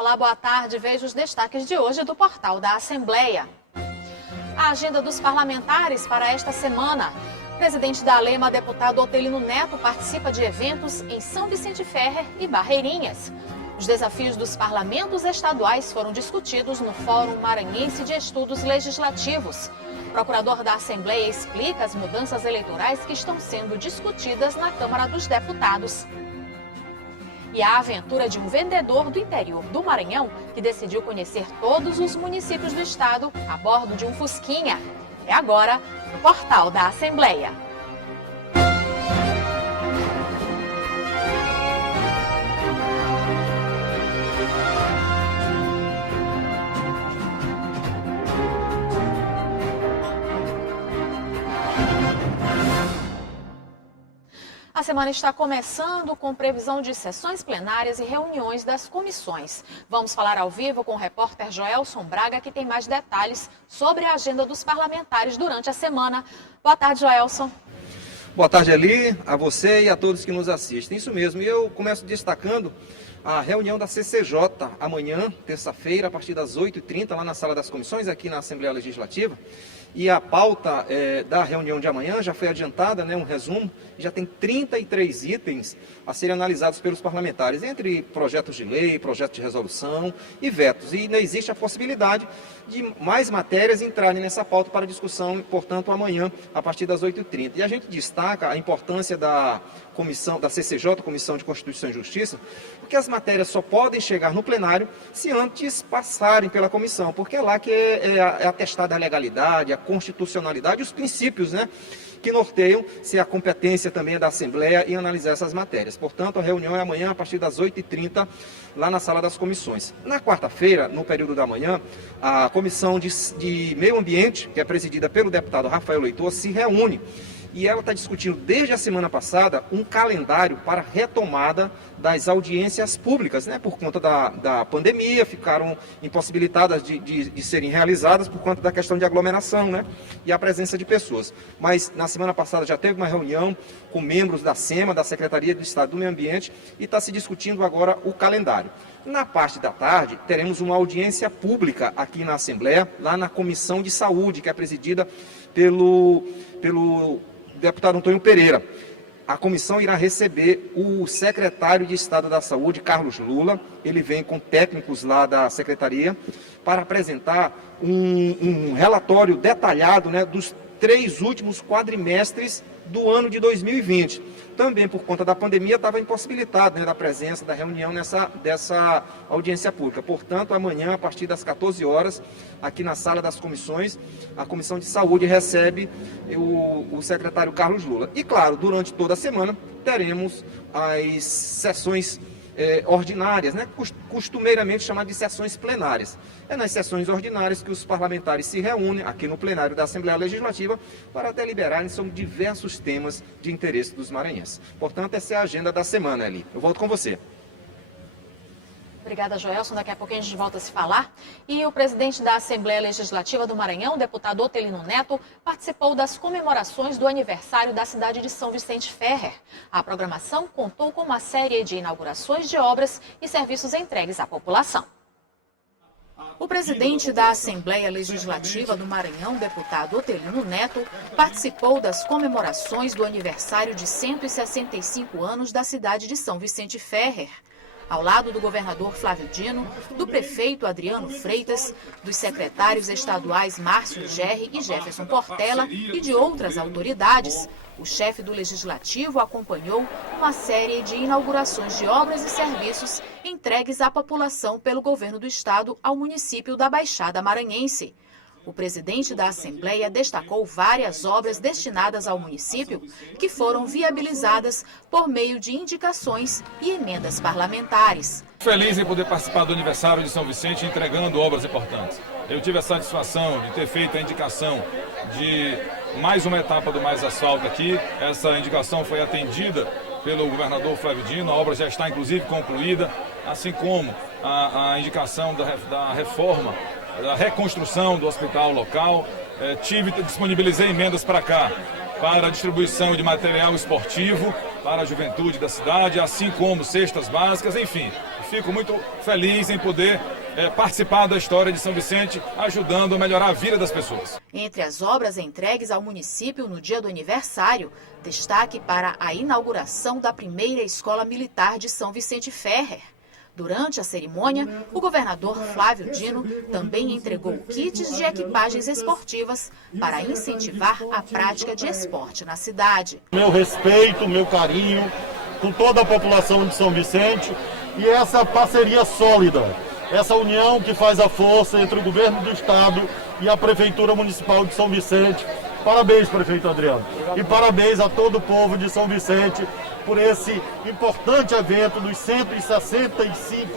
Olá, boa tarde. Veja os destaques de hoje do portal da Assembleia. A agenda dos parlamentares para esta semana. O presidente da Alema, deputado Otelino Neto, participa de eventos em São Vicente Ferrer e Barreirinhas. Os desafios dos parlamentos estaduais foram discutidos no Fórum Maranhense de Estudos Legislativos. O procurador da Assembleia explica as mudanças eleitorais que estão sendo discutidas na Câmara dos Deputados. E a aventura de um vendedor do interior do Maranhão que decidiu conhecer todos os municípios do estado a bordo de um Fusquinha. É agora no portal da Assembleia. A semana está começando com previsão de sessões plenárias e reuniões das comissões. Vamos falar ao vivo com o repórter Joelson Braga, que tem mais detalhes sobre a agenda dos parlamentares durante a semana. Boa tarde, Joelson. Boa tarde, Eli, a você e a todos que nos assistem. Isso mesmo, e eu começo destacando a reunião da CCJ amanhã, terça-feira, a partir das 8h30, lá na Sala das Comissões, aqui na Assembleia Legislativa. E a pauta da reunião de amanhã já foi adiantada, um resumo, já tem 33 itens a serem analisados pelos parlamentares, entre projetos de lei, projetos de resolução e vetos. E ainda existe a possibilidade de mais matérias entrarem nessa pauta para discussão, portanto, amanhã, a partir das 8h30. E a gente destaca a importância da comissão, da CCJ, Comissão de Constituição e Justiça, porque as matérias só podem chegar no plenário se antes passarem pela comissão, porque é lá que é atestada a legalidade, a constitucionalidade e os princípios, que norteiam se a competência também é da Assembleia em analisar essas matérias. Portanto, a reunião é amanhã a partir das 8h30, lá na Sala das Comissões. Na quarta-feira, no período da manhã, a Comissão de Meio Ambiente, que é presidida pelo deputado Rafael Leitor, se reúne. E ela está discutindo desde a semana passada um calendário para retomada das audiências públicas, por conta da pandemia, ficaram impossibilitadas de serem realizadas por conta da questão de aglomeração, e a presença de pessoas. Mas na semana passada já teve uma reunião com membros da SEMA, da Secretaria do Estado do Meio Ambiente, e está se discutindo agora o calendário. Na parte da tarde, teremos uma audiência pública aqui na Assembleia, lá na Comissão de Saúde, que é presidida pelo deputado Antônio Pereira. A comissão irá receber o secretário de Estado da Saúde, Carlos Lula. Ele vem com técnicos lá da secretaria para apresentar um relatório detalhado, dos 3 últimos quadrimestres do ano de 2020. Também por conta da pandemia estava impossibilitado da presença, da reunião dessa audiência pública. Portanto, amanhã, a partir das 14 horas, aqui na Sala das Comissões, a Comissão de Saúde recebe o secretário Carlos Lula. E, claro, durante toda a semana, teremos as sessões ordinárias, costumeiramente chamadas de sessões plenárias. É nas sessões ordinárias que os parlamentares se reúnem aqui no plenário da Assembleia Legislativa para deliberarem sobre diversos temas de interesse dos maranhenses. Portanto, essa é a agenda da semana, Eli. Eu volto com você. Obrigada, Joelson. Daqui a pouquinho a gente volta a se falar. E o presidente da Assembleia Legislativa do Maranhão, deputado Otelino Neto, participou das comemorações do aniversário da cidade de São Vicente Ferrer. A programação contou com uma série de inaugurações de obras e serviços entregues à população. O presidente da Assembleia Legislativa do Maranhão, deputado Otelino Neto, participou das comemorações do aniversário de 165 anos da cidade de São Vicente Ferrer. Ao lado do governador Flávio Dino, do prefeito Adriano Freitas, dos secretários estaduais Márcio Gerri e Jefferson Portela e de outras autoridades, o chefe do Legislativo acompanhou uma série de inaugurações de obras e serviços entregues à população pelo governo do estado ao município da Baixada Maranhense. O presidente da Assembleia destacou várias obras destinadas ao município que foram viabilizadas por meio de indicações e emendas parlamentares. Feliz em poder participar do aniversário de São Vicente entregando obras importantes. Eu tive a satisfação de ter feito a indicação de mais uma etapa do Mais Asfalto aqui. Essa indicação foi atendida pelo governador Flávio Dino, a obra já está inclusive concluída, assim como a indicação da reforma, da reconstrução do hospital local. Disponibilizei emendas para cá, para a distribuição de material esportivo para a juventude da cidade, assim como cestas básicas, enfim. fico muito feliz em poder participar da história de São Vicente, ajudando a melhorar a vida das pessoas. Entre as obras entregues ao município no dia do aniversário, destaque para a inauguração da primeira escola militar de São Vicente Ferrer. Durante a cerimônia, o governador Flávio Dino também entregou kits de equipagens esportivas para incentivar a prática de esporte na cidade. Meu respeito, meu carinho com toda a população de São Vicente e essa parceria sólida, essa união que faz a força entre o governo do estado e a Prefeitura Municipal de São Vicente. Parabéns, prefeito Adriano, e parabéns a todo o povo de São Vicente por esse importante evento dos 165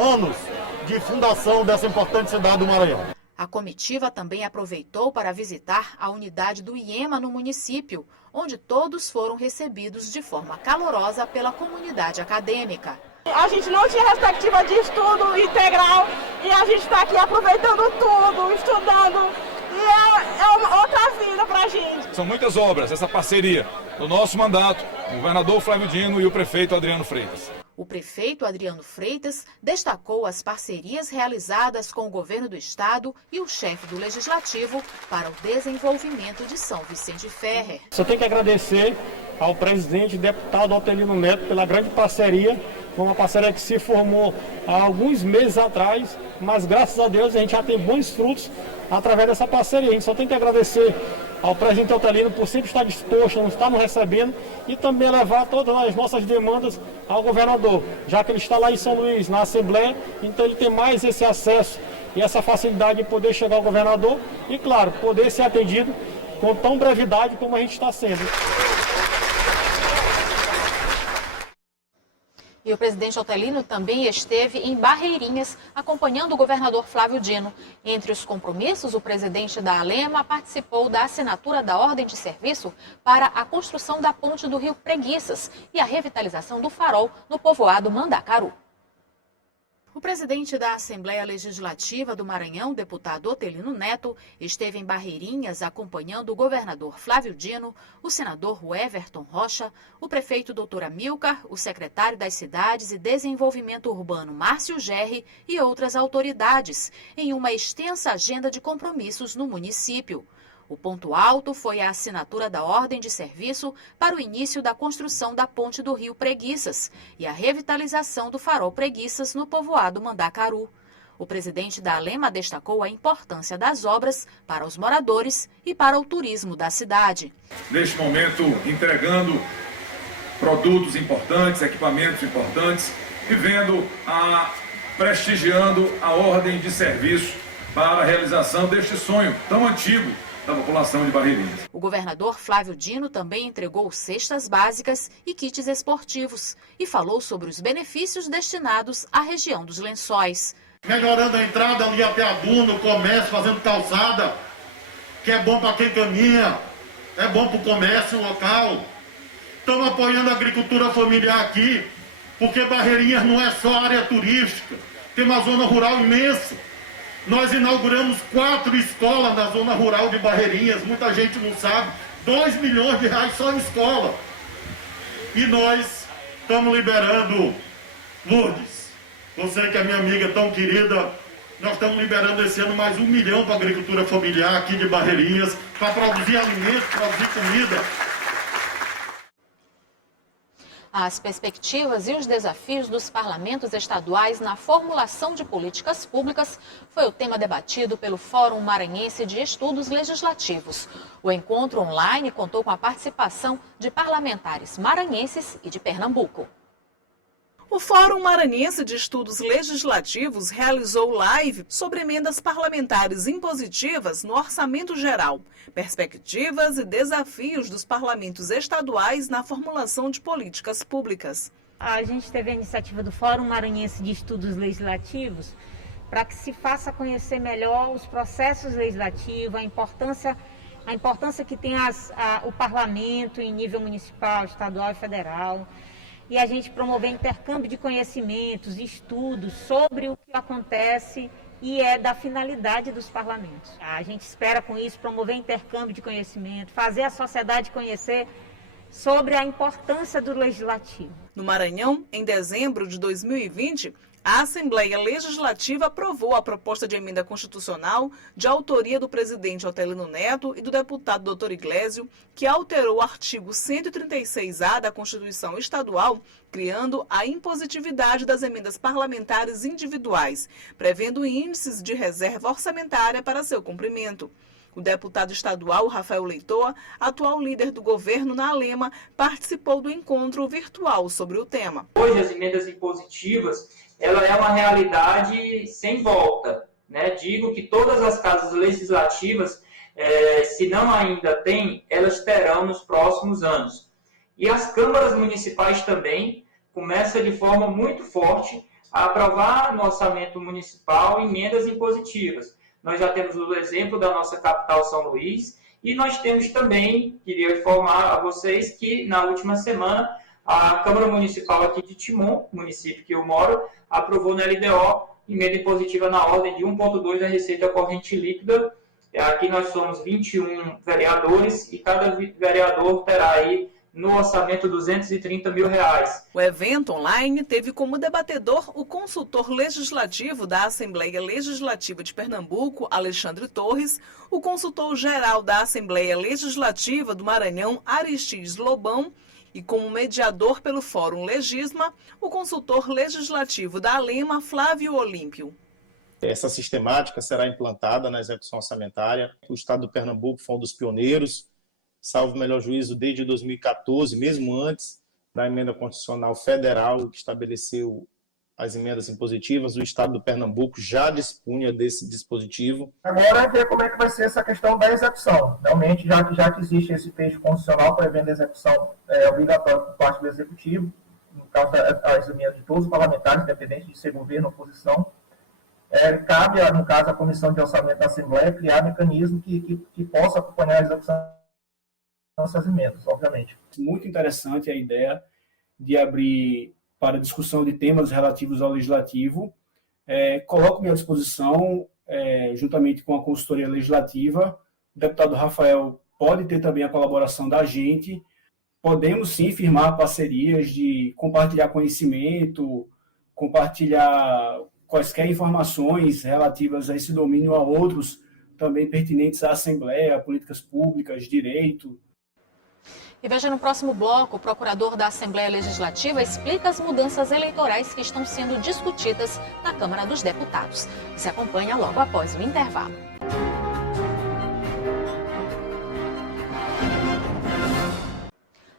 anos de fundação dessa importante cidade do Maranhão. A comitiva também aproveitou para visitar a unidade do IEMA no município, onde todos foram recebidos de forma calorosa pela comunidade acadêmica. A gente não tinha perspectiva de estudo integral e a gente está aqui aproveitando tudo, estudando. E é uma outra vida para a gente. São muitas obras, essa parceria do nosso mandato, o governador Flávio Dino e o prefeito Adriano Freitas. O prefeito Adriano Freitas destacou as parcerias realizadas com o governo do estado e o chefe do legislativo para o desenvolvimento de São Vicente Ferrer. Só tenho que agradecer ao presidente e deputado Otelino Neto pela grande parceria. Foi uma parceria que se formou há alguns meses atrás, mas graças a Deus a gente já tem bons frutos através dessa parceria. A gente só tem que agradecer ao presidente Otelino por sempre estar disposto a não estar nos recebendo e também levar todas as nossas demandas ao governador, já que ele está lá em São Luís, na Assembleia, então ele tem mais esse acesso e essa facilidade de poder chegar ao governador e, claro, poder ser atendido com tão brevidade como a gente está sendo. E o presidente Otelino também esteve em Barreirinhas, acompanhando o governador Flávio Dino. Entre os compromissos, o presidente da ALEMA participou da assinatura da ordem de serviço para a construção da ponte do Rio Preguiças e a revitalização do farol no povoado Mandacaru. O presidente da Assembleia Legislativa do Maranhão, deputado Otelino Neto, esteve em Barreirinhas acompanhando o governador Flávio Dino, o senador Everton Rocha, o prefeito Dr. Amilcar, o secretário das Cidades e Desenvolvimento Urbano Márcio Gerri e outras autoridades, em uma extensa agenda de compromissos no município. O ponto alto foi a assinatura da ordem de serviço para o início da construção da ponte do Rio Preguiças e a revitalização do farol Preguiças no povoado Mandacaru. O presidente da ALEMA destacou a importância das obras para os moradores e para o turismo da cidade. Neste momento, entregando produtos importantes, equipamentos importantes e prestigiando a ordem de serviço para a realização deste sonho tão antigo da população de Barreirinhas. O governador Flávio Dino também entregou cestas básicas e kits esportivos e falou sobre os benefícios destinados à região dos Lençóis. Melhorando a entrada ali até a duna, o comércio, fazendo calçada, que é bom para quem caminha, é bom para o comércio local. Estamos apoiando a agricultura familiar aqui, porque Barreirinhas não é só área turística, tem uma zona rural imensa. Nós inauguramos 4 escolas na zona rural de Barreirinhas, muita gente não sabe, 2 milhões de reais só em escola. E nós estamos liberando, Lourdes, você que é minha amiga tão querida, nós estamos liberando esse ano mais 1 milhão para a agricultura familiar aqui de Barreirinhas, para produzir alimentos, produzir comida. As perspectivas e os desafios dos parlamentos estaduais na formulação de políticas públicas foi o tema debatido pelo Fórum Maranhense de Estudos Legislativos. O encontro online contou com a participação de parlamentares maranhenses e de Pernambuco. O Fórum Maranhense de Estudos Legislativos realizou live sobre emendas parlamentares impositivas no Orçamento Geral, perspectivas e desafios dos parlamentos estaduais na formulação de políticas públicas. A gente teve a iniciativa do Fórum Maranhense de Estudos Legislativos para que se faça conhecer melhor os processos legislativos, a importância que tem o parlamento em nível municipal, estadual e federal. E a gente promover intercâmbio de conhecimentos, estudos sobre o que acontece e é da finalidade dos parlamentos. A gente espera com isso promover intercâmbio de conhecimento, fazer a sociedade conhecer sobre a importância do legislativo. No Maranhão, em dezembro de 2020, A Assembleia Legislativa aprovou a proposta de emenda constitucional de autoria do presidente Otelino Neto e do deputado Dr. Iglesio, que alterou o artigo 136A da Constituição Estadual, criando a impositividade das emendas parlamentares individuais, prevendo índices de reserva orçamentária para seu cumprimento. O deputado estadual Rafael Leitoa, atual líder do governo na Alema, participou do encontro virtual sobre o tema. Hoje, as emendas impositivas, ela é uma realidade sem volta, né? Digo que todas as casas legislativas, se não ainda têm, elas terão nos próximos anos. E as câmaras municipais também começam de forma muito forte a aprovar no orçamento municipal emendas impositivas. Nós já temos o exemplo da nossa capital, São Luís, e nós temos também, queria informar a vocês, que na última semana a Câmara Municipal aqui de Timon, município que eu moro, aprovou na LDO emenda impositiva na ordem de 1,2 da receita corrente líquida. Aqui nós somos 21 vereadores e cada vereador terá aí no orçamento R$230 mil. O evento online teve como debatedor o consultor legislativo da Assembleia Legislativa de Pernambuco, Alexandre Torres, o consultor geral da Assembleia Legislativa do Maranhão, Aristides Lobão, e como mediador pelo Fórum Legisma, o consultor legislativo da Alema, Flávio Olímpio. Essa sistemática será implantada na execução orçamentária. O Estado do Pernambuco foi um dos pioneiros, salvo o melhor juízo, desde 2014, mesmo antes da emenda constitucional federal que estabeleceu as emendas impositivas, o Estado do Pernambuco já dispunha desse dispositivo. Agora é ver como é que vai ser essa questão da execução. Realmente, já que existe esse texto constitucional prevendo a execução obrigatória por parte do Executivo, no caso das emendas de todos os parlamentares, independente de ser governo ou oposição, cabe, no caso, à Comissão de Orçamento da Assembleia criar mecanismo que possa acompanhar a execução dessas emendas, obviamente. Muito interessante a ideia de abrir para discussão de temas relativos ao legislativo. Coloco-me à disposição, juntamente com a consultoria legislativa. O deputado Rafael pode ter também a colaboração da gente. Podemos, sim, firmar parcerias de compartilhar conhecimento, compartilhar quaisquer informações relativas a esse domínio a outros, também pertinentes à Assembleia, a políticas públicas, direito. E veja no próximo bloco, o procurador da Assembleia Legislativa explica as mudanças eleitorais que estão sendo discutidas na Câmara dos Deputados. Você acompanha logo após o intervalo.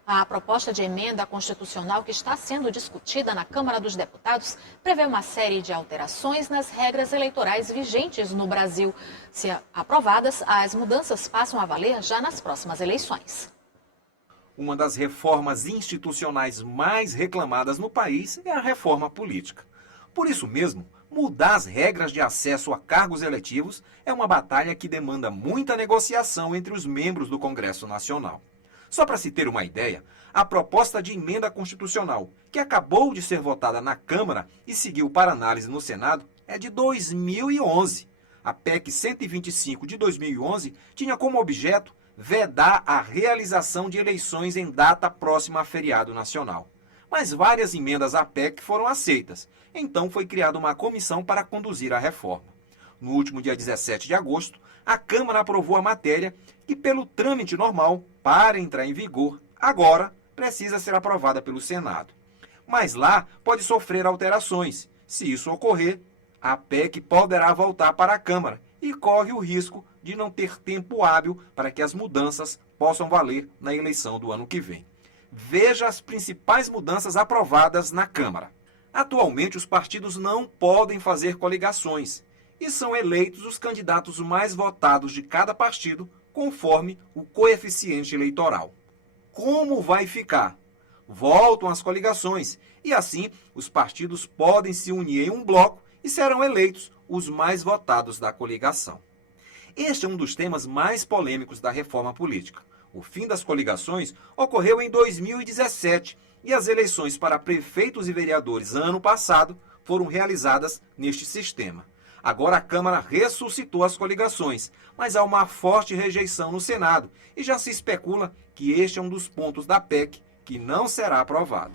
A proposta de emenda constitucional que está sendo discutida na Câmara dos Deputados prevê uma série de alterações nas regras eleitorais vigentes no Brasil. Se aprovadas, as mudanças passam a valer já nas próximas eleições. Uma das reformas institucionais mais reclamadas no país é a reforma política. Por isso mesmo, mudar as regras de acesso a cargos eletivos é uma batalha que demanda muita negociação entre os membros do Congresso Nacional. Só para se ter uma ideia, a proposta de emenda constitucional, que acabou de ser votada na Câmara e seguiu para análise no Senado, é de 2011. A PEC 125 de 2011 tinha como objeto vedar a realização de eleições em data próxima a feriado nacional. Mas várias emendas à PEC foram aceitas, então foi criada uma comissão para conduzir a reforma. No último dia 17 de agosto, a Câmara aprovou a matéria que, pelo trâmite normal, para entrar em vigor, agora precisa ser aprovada pelo Senado. Mas lá pode sofrer alterações. Se isso ocorrer, a PEC poderá voltar para a Câmara e corre o risco de não ter tempo hábil para que as mudanças possam valer na eleição do ano que vem. Veja as principais mudanças aprovadas na Câmara. Atualmente, os partidos não podem fazer coligações e são eleitos os candidatos mais votados de cada partido conforme o coeficiente eleitoral. Como vai ficar? Voltam as coligações e assim os partidos podem se unir em um bloco e serão eleitos os mais votados da coligação. Este é um dos temas mais polêmicos da reforma política. O fim das coligações ocorreu em 2017 e as eleições para prefeitos e vereadores ano passado foram realizadas neste sistema. Agora a Câmara ressuscitou as coligações, mas há uma forte rejeição no Senado e já se especula que este é um dos pontos da PEC que não será aprovado.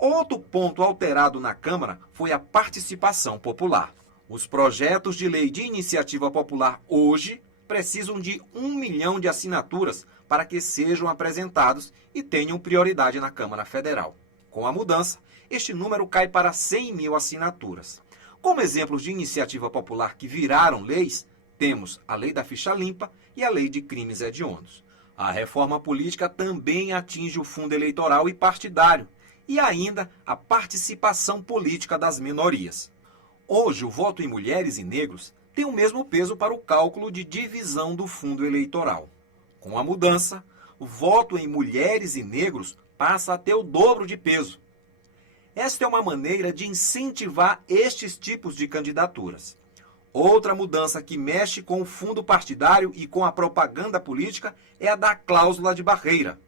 Outro ponto alterado na Câmara foi a participação popular. Os projetos de lei de iniciativa popular hoje precisam de 1 milhão de assinaturas para que sejam apresentados e tenham prioridade na Câmara Federal. Com a mudança, este número cai para 100 mil assinaturas. Como exemplos de iniciativa popular que viraram leis, temos a Lei da Ficha Limpa e a Lei de Crimes Hediondos. A reforma política também atinge o fundo eleitoral e partidário, e ainda a participação política das minorias. Hoje, o voto em mulheres e negros tem o mesmo peso para o cálculo de divisão do fundo eleitoral. Com a mudança, o voto em mulheres e negros passa a ter o dobro de peso. Esta é uma maneira de incentivar estes tipos de candidaturas. Outra mudança que mexe com o fundo partidário e com a propaganda política é a da cláusula de barreira.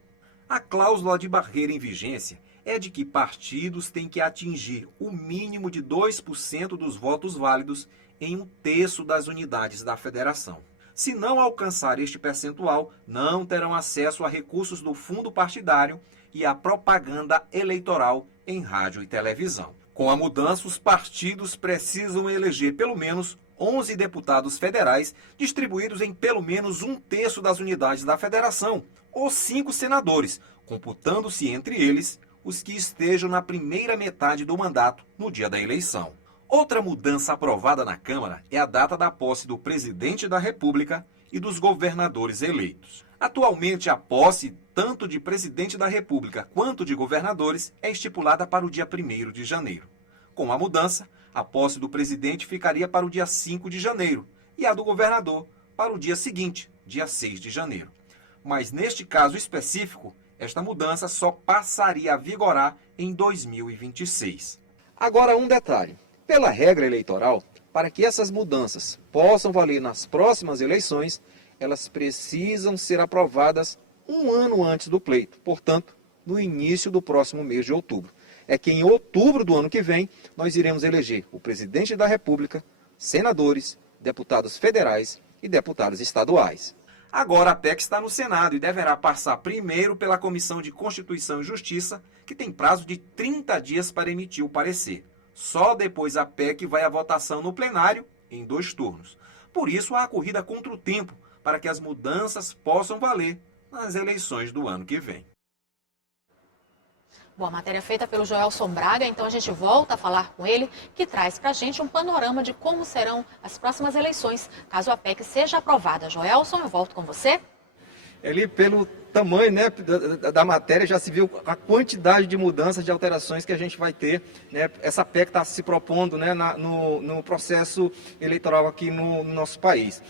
A cláusula de barreira em vigência é de que partidos têm que atingir o mínimo de 2% dos votos válidos em 1/3 das unidades da federação. Se não alcançar este percentual, não terão acesso a recursos do fundo partidário e à propaganda eleitoral em rádio e televisão. Com a mudança, os partidos precisam eleger pelo menos 11 deputados federais distribuídos em pelo menos 1/3 das unidades da federação, ou 5 senadores, computando-se entre eles os que estejam na primeira metade do mandato no dia da eleição. Outra mudança aprovada na Câmara é a data da posse do presidente da República e dos governadores eleitos. Atualmente, a posse tanto de presidente da República quanto de governadores é estipulada para o dia 1º de janeiro. Com a mudança, a posse do presidente ficaria para o dia 5 de janeiro e a do governador para o dia seguinte, dia 6 de janeiro. Mas neste caso específico, esta mudança só passaria a vigorar em 2026. Agora, um detalhe. Pela regra eleitoral, para que essas mudanças possam valer nas próximas eleições, elas precisam ser aprovadas 1 ano antes do pleito, portanto, no início do próximo mês de outubro. É que em outubro do ano que vem, nós iremos eleger o presidente da República, senadores, deputados federais e deputados estaduais. Agora a PEC está no Senado e deverá passar primeiro pela Comissão de Constituição e Justiça, que tem prazo de 30 dias para emitir o parecer. Só depois a PEC vai à votação no plenário, em 2 turnos. Por isso, há a corrida contra o tempo, para que as mudanças possam valer nas eleições do ano que vem. Bom, a matéria feita pelo Joelson Braga, então a gente volta a falar com ele, que traz para a gente um panorama de como serão as próximas eleições, caso a PEC seja aprovada. Joelson, eu volto com você. Ali, pelo tamanho, né, da matéria, já se viu a quantidade de mudanças, de alterações que a gente vai ter, né? Essa PEC está se propondo, né, no processo eleitoral aqui no nosso país.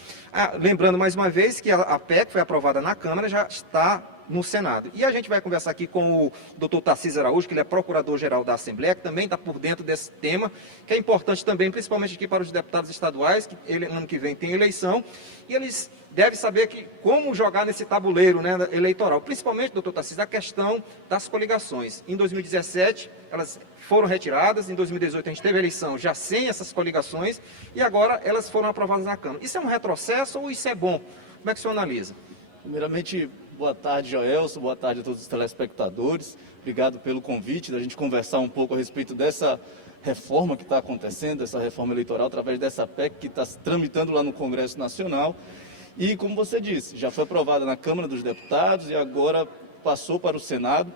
Lembrando mais uma vez que a PEC foi aprovada na Câmara, já está no Senado. E a gente vai conversar aqui com o Dr. Tarcísio Araújo, que ele é procurador-geral da Assembleia, que também está por dentro desse tema, que é importante também, principalmente aqui para os deputados estaduais, que ano que vem tem eleição, e eles devem saber que como jogar nesse tabuleiro, né, eleitoral. Principalmente, doutor Tarcísio, a questão das coligações. Em 2017, elas foram retiradas, em 2018 a gente teve eleição já sem essas coligações, e agora elas foram aprovadas na Câmara. Isso é um retrocesso ou isso é bom? Como é que o senhor analisa? Primeiramente, boa tarde, Joelson, boa tarde a todos os telespectadores. Obrigado pelo convite, da gente conversar um pouco a respeito dessa reforma que está acontecendo, essa reforma eleitoral, através dessa PEC que está se tramitando lá no Congresso Nacional. E, como você disse, já foi aprovada na Câmara dos Deputados e agora passou para o Senado.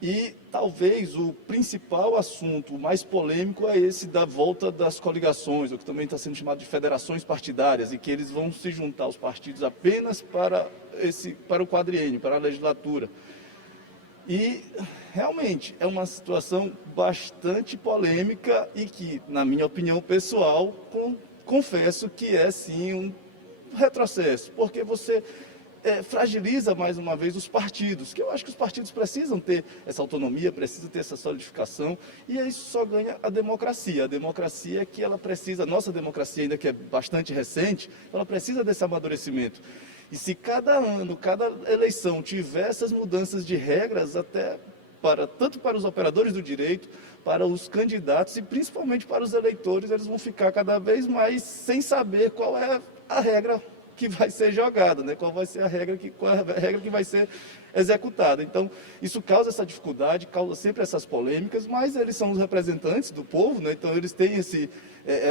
E talvez o principal assunto, o mais polêmico, é esse da volta das coligações, o que também está sendo chamado de federações partidárias, e que eles vão se juntar, os partidos, apenas para o quadriênio, para a legislatura. E, realmente, é uma situação bastante polêmica e que, na minha opinião pessoal, confesso que é, sim, um retrocesso, porque você fragiliza mais uma vez os partidos, que eu acho que os partidos precisam ter essa autonomia, precisam ter essa solidificação, e isso só ganha a democracia que ela precisa, a nossa democracia ainda que é bastante recente, ela precisa desse amadurecimento. E se cada ano, cada eleição tiver essas mudanças de regras, tanto para os operadores do direito, para os candidatos e principalmente para os eleitores, eles vão ficar cada vez mais sem saber qual é a regra que vai ser jogada, né? Qual é a regra que vai ser executada. Então, isso causa essa dificuldade, causa sempre essas polêmicas, mas eles são os representantes do povo, né? Então eles têm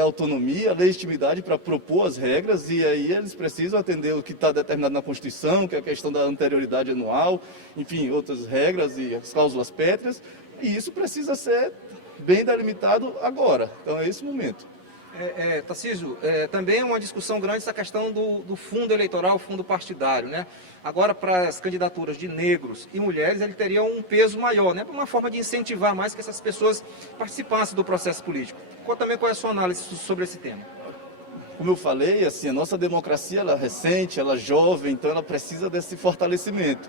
autonomia, legitimidade para propor as regras, e aí eles precisam atender o que está determinado na Constituição, que é a questão da anterioridade anual, enfim, outras regras e as cláusulas pétreas, e isso precisa ser bem delimitado agora. Então é esse momento. Tarcísio, também é uma discussão grande essa questão do fundo eleitoral, fundo partidário, né? Agora, para as candidaturas de negros e mulheres, ele teria um peso maior, né? Uma forma de incentivar mais que essas pessoas participassem do processo político. Qual é a sua análise sobre esse tema? Como eu falei, assim, a nossa democracia ela é recente, ela é jovem, então ela precisa desse fortalecimento.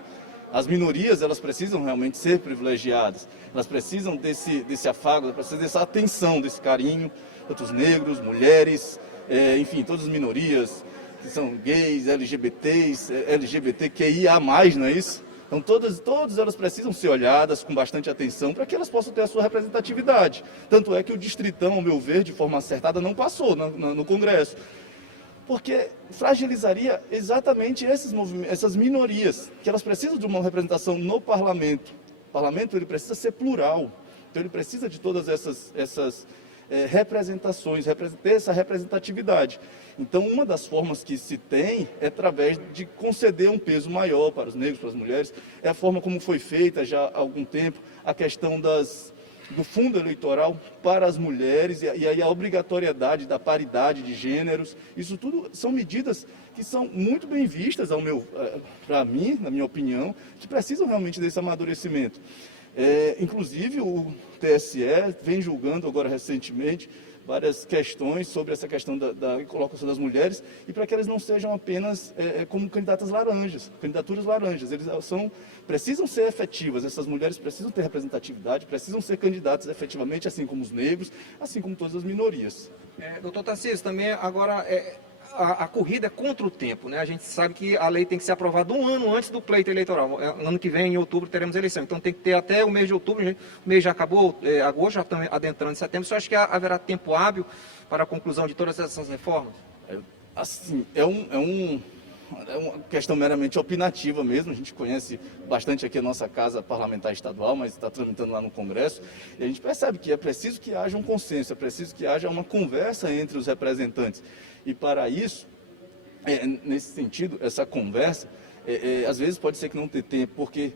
As minorias, elas precisam realmente ser privilegiadas, elas precisam desse afago, elas precisam dessa atenção, desse carinho, tantos negros, mulheres, enfim, todas as minorias, que são gays, LGBTs, LGBTQIA+, não é isso? Então todas elas precisam ser olhadas com bastante atenção para que elas possam ter a sua representatividade. Tanto é que o Distritão, ao meu ver, de forma acertada, não passou no Congresso. Porque fragilizaria exatamente essas minorias, que elas precisam de uma representação no parlamento. O parlamento ele precisa ser plural, então ele precisa de todas essas representações, ter essa representatividade. Então, uma das formas que se tem é através de conceder um peso maior para os negros, para as mulheres. É a forma como foi feita já há algum tempo a questão do fundo eleitoral para as mulheres e aí a obrigatoriedade da paridade de gêneros. Isso tudo são medidas que são muito bem vistas, para mim, na minha opinião, que precisam realmente desse amadurecimento. Inclusive, o TSE vem julgando agora recentemente várias questões sobre essa questão da colocação das mulheres e para que elas não sejam apenas como candidaturas laranjas. Eles precisam ser efetivas, essas mulheres precisam ter representatividade, precisam ser candidatas efetivamente, assim como os negros, assim como todas as minorias. Doutor Tarcísio, também agora a corrida é contra o tempo, né? A gente sabe que a lei tem que ser aprovada um ano antes do pleito eleitoral. Ano que vem, em outubro, teremos eleição. Então tem que ter até o mês de outubro, o mês já acabou, agosto, já estamos adentrando em setembro. Você acha que haverá tempo hábil para a conclusão de todas essas reformas? Assim, é uma questão meramente opinativa mesmo. A gente conhece bastante aqui a nossa casa parlamentar estadual, mas está tramitando lá no Congresso. E a gente percebe que é preciso que haja um consenso, é preciso que haja uma conversa entre os representantes. E para isso, nesse sentido, essa conversa, às vezes pode ser que não tenha tempo, porque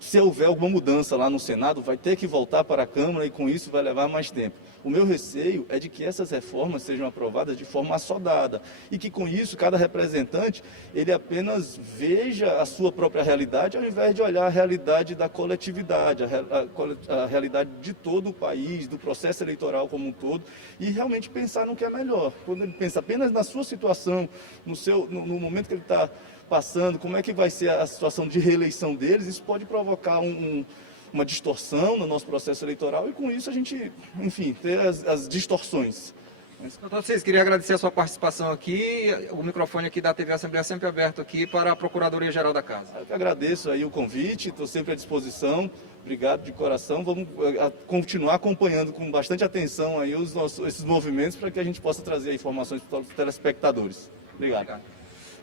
se houver alguma mudança lá no Senado, vai ter que voltar para a Câmara e com isso vai levar mais tempo. O meu receio é de que essas reformas sejam aprovadas de forma assodada e que com isso cada representante ele apenas veja a sua própria realidade ao invés de olhar a realidade da coletividade, a realidade de todo o país, do processo eleitoral como um todo e realmente pensar no que é melhor. Quando ele pensa apenas na sua situação, no momento que ele está passando, como é que vai ser a situação de reeleição deles, isso pode provocar uma distorção no nosso processo eleitoral e com isso a gente, enfim, ter as distorções. Doutor Tarcísio, queria agradecer a sua participação aqui, o microfone aqui da TV Assembleia sempre aberto aqui para a Procuradoria-Geral da Casa. Eu que agradeço aí o convite, estou sempre à disposição, obrigado de coração, vamos continuar acompanhando com bastante atenção aí esses movimentos para que a gente possa trazer informações para os telespectadores. Obrigado.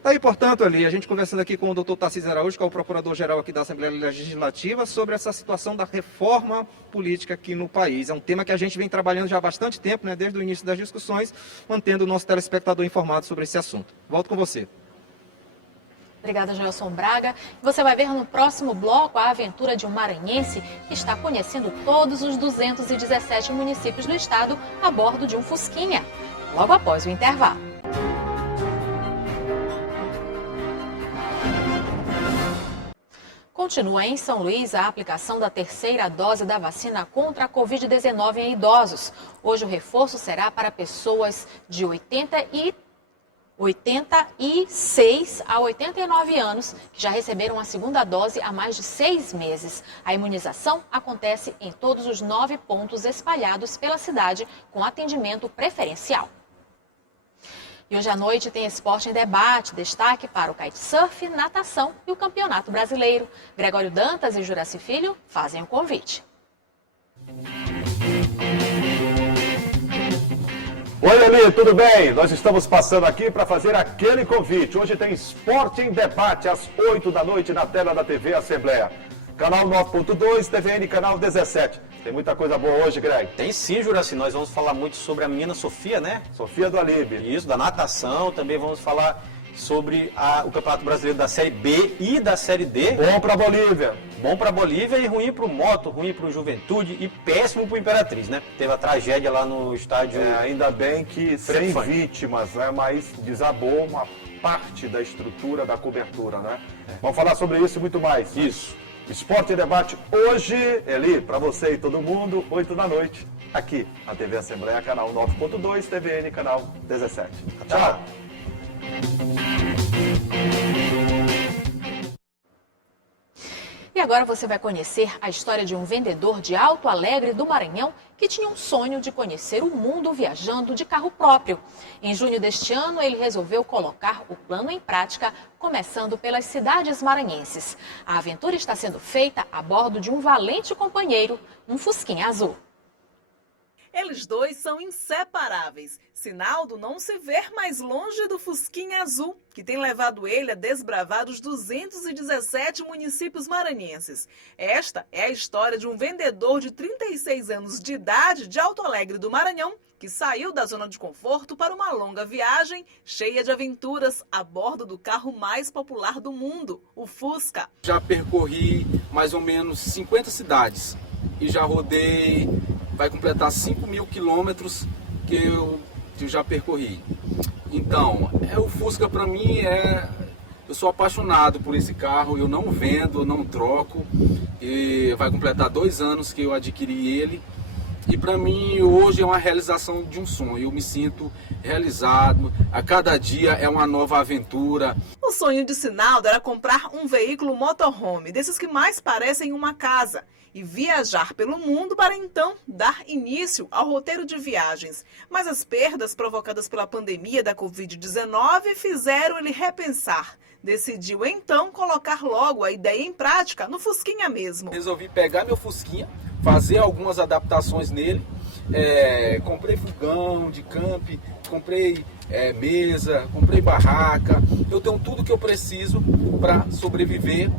Tá aí, portanto, ali, a gente conversando aqui com o doutor Tarcísio Araújo, que é o procurador-geral aqui da Assembleia Legislativa, sobre essa situação da reforma política aqui no país. É um tema que a gente vem trabalhando já há bastante tempo, né, desde o início das discussões, mantendo o nosso telespectador informado sobre esse assunto. Volto com você. Obrigada, Joelson Braga. Você vai ver no próximo bloco a aventura de um maranhense que está conhecendo todos os 217 municípios do estado a bordo de um Fusquinha. Logo após o intervalo. Continua em São Luís a aplicação da terceira dose da vacina contra a Covid-19 em idosos. Hoje o reforço será para pessoas de 86 a 89 anos que já receberam a segunda dose há mais de 6 meses. A imunização acontece em todos os 9 pontos espalhados pela cidade com atendimento preferencial. E hoje à noite tem Esporte em Debate, destaque para o kitesurf, natação e o Campeonato Brasileiro. Gregório Dantas e Juraci Filho fazem o convite. Oi, Eli, tudo bem? Nós estamos passando aqui para fazer aquele convite. Hoje tem Esporte em Debate, às 8 da noite, na tela da TV Assembleia. Canal 9.2, TVN, canal 17. Tem muita coisa boa hoje, Greg. Tem sim, Juraci. Nós vamos falar muito sobre a menina Sofia, né? Sofia do Alibe. Isso, da natação. Também vamos falar sobre o Campeonato Brasileiro da Série B e da Série D. Bom para Bolívia. Bom para Bolívia e ruim para o Moto, ruim para o Juventude e péssimo para o Imperatriz, né? Teve a tragédia lá no estádio. Ainda bem que sem vítimas, né? Mas desabou uma parte da estrutura da cobertura, né? Vamos falar sobre isso e muito mais. Isso. Esporte em Debate hoje, Eli, para você e todo mundo, 8 da noite, aqui na TV Assembleia, canal 9.2, TVN, canal 17. Tchau. E agora você vai conhecer a história de um vendedor de Alto Alegre do Maranhão que tinha um sonho de conhecer o mundo viajando de carro próprio. Em junho deste ano, ele resolveu colocar o plano em prática, começando pelas cidades maranhenses. A aventura está sendo feita a bordo de um valente companheiro, um Fusquinha azul. Eles dois são inseparáveis. Sinaldo não se vê mais longe do Fusquinha azul, que tem levado ele a desbravar os 217 municípios maranhenses. Esta é a história de um vendedor de 36 anos de idade de Alto Alegre do Maranhão, que saiu da zona de conforto para uma longa viagem cheia de aventuras a bordo do carro mais popular do mundo, o Fusca. Já percorri mais ou menos 50 cidades e já rodei... Vai completar 5.000 quilômetros que eu já percorri. Então, o Fusca para mim eu sou apaixonado por esse carro, eu não vendo, não troco. E vai completar 2 anos que eu adquiri ele. E para mim hoje é uma realização de um sonho, eu me sinto realizado, a cada dia é uma nova aventura. O sonho de Sinaldo era comprar um veículo motorhome, desses que mais parecem uma casa, e viajar pelo mundo para então dar início ao roteiro de viagens. Mas as perdas provocadas pela pandemia da Covid-19 fizeram ele repensar. Decidiu então colocar logo a ideia em prática no Fusquinha mesmo. Resolvi pegar meu Fusquinha, fazer algumas adaptações nele, comprei fogão de camp, comprei mesa, comprei barraca, eu tenho tudo que eu preciso para sobreviver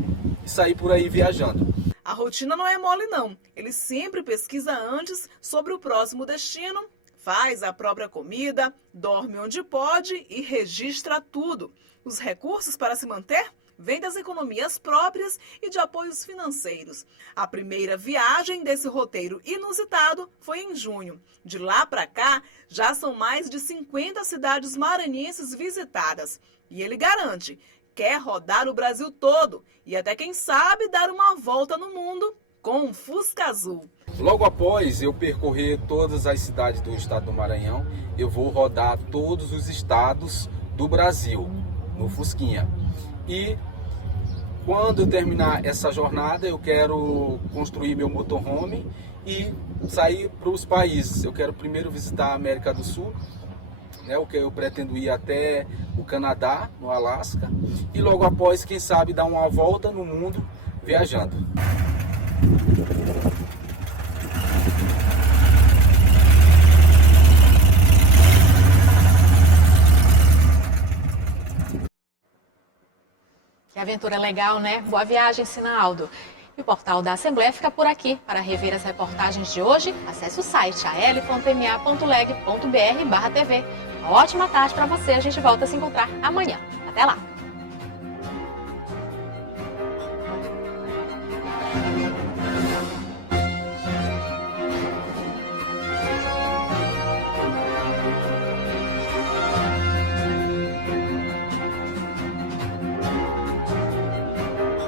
e sair por aí viajando. A rotina não é mole não, ele sempre pesquisa antes sobre o próximo destino, faz a própria comida, dorme onde pode e registra tudo. Os recursos para se manter vêm das economias próprias e de apoios financeiros. A primeira viagem desse roteiro inusitado foi em junho. De lá para cá, já são mais de 50 cidades maranhenses visitadas. E ele garante, quer rodar o Brasil todo e até, quem sabe, dar uma volta no mundo com um Fusca azul. Logo após eu percorrer todas as cidades do estado do Maranhão, eu vou rodar todos os estados do Brasil no Fusquinha. E quando eu terminar essa jornada, eu quero construir meu motorhome e sair para os países. Eu quero primeiro visitar a América do Sul, o que eu pretendo ir até o Canadá, no Alasca, e logo após, quem sabe, dar uma volta no mundo viajando. Que aventura legal, né? Boa viagem, Sinaldo. E o portal da Assembleia fica por aqui. Para rever as reportagens de hoje, acesse o site al.ma.leg.br/tv. Uma ótima tarde para você. A gente volta a se encontrar amanhã. Até lá!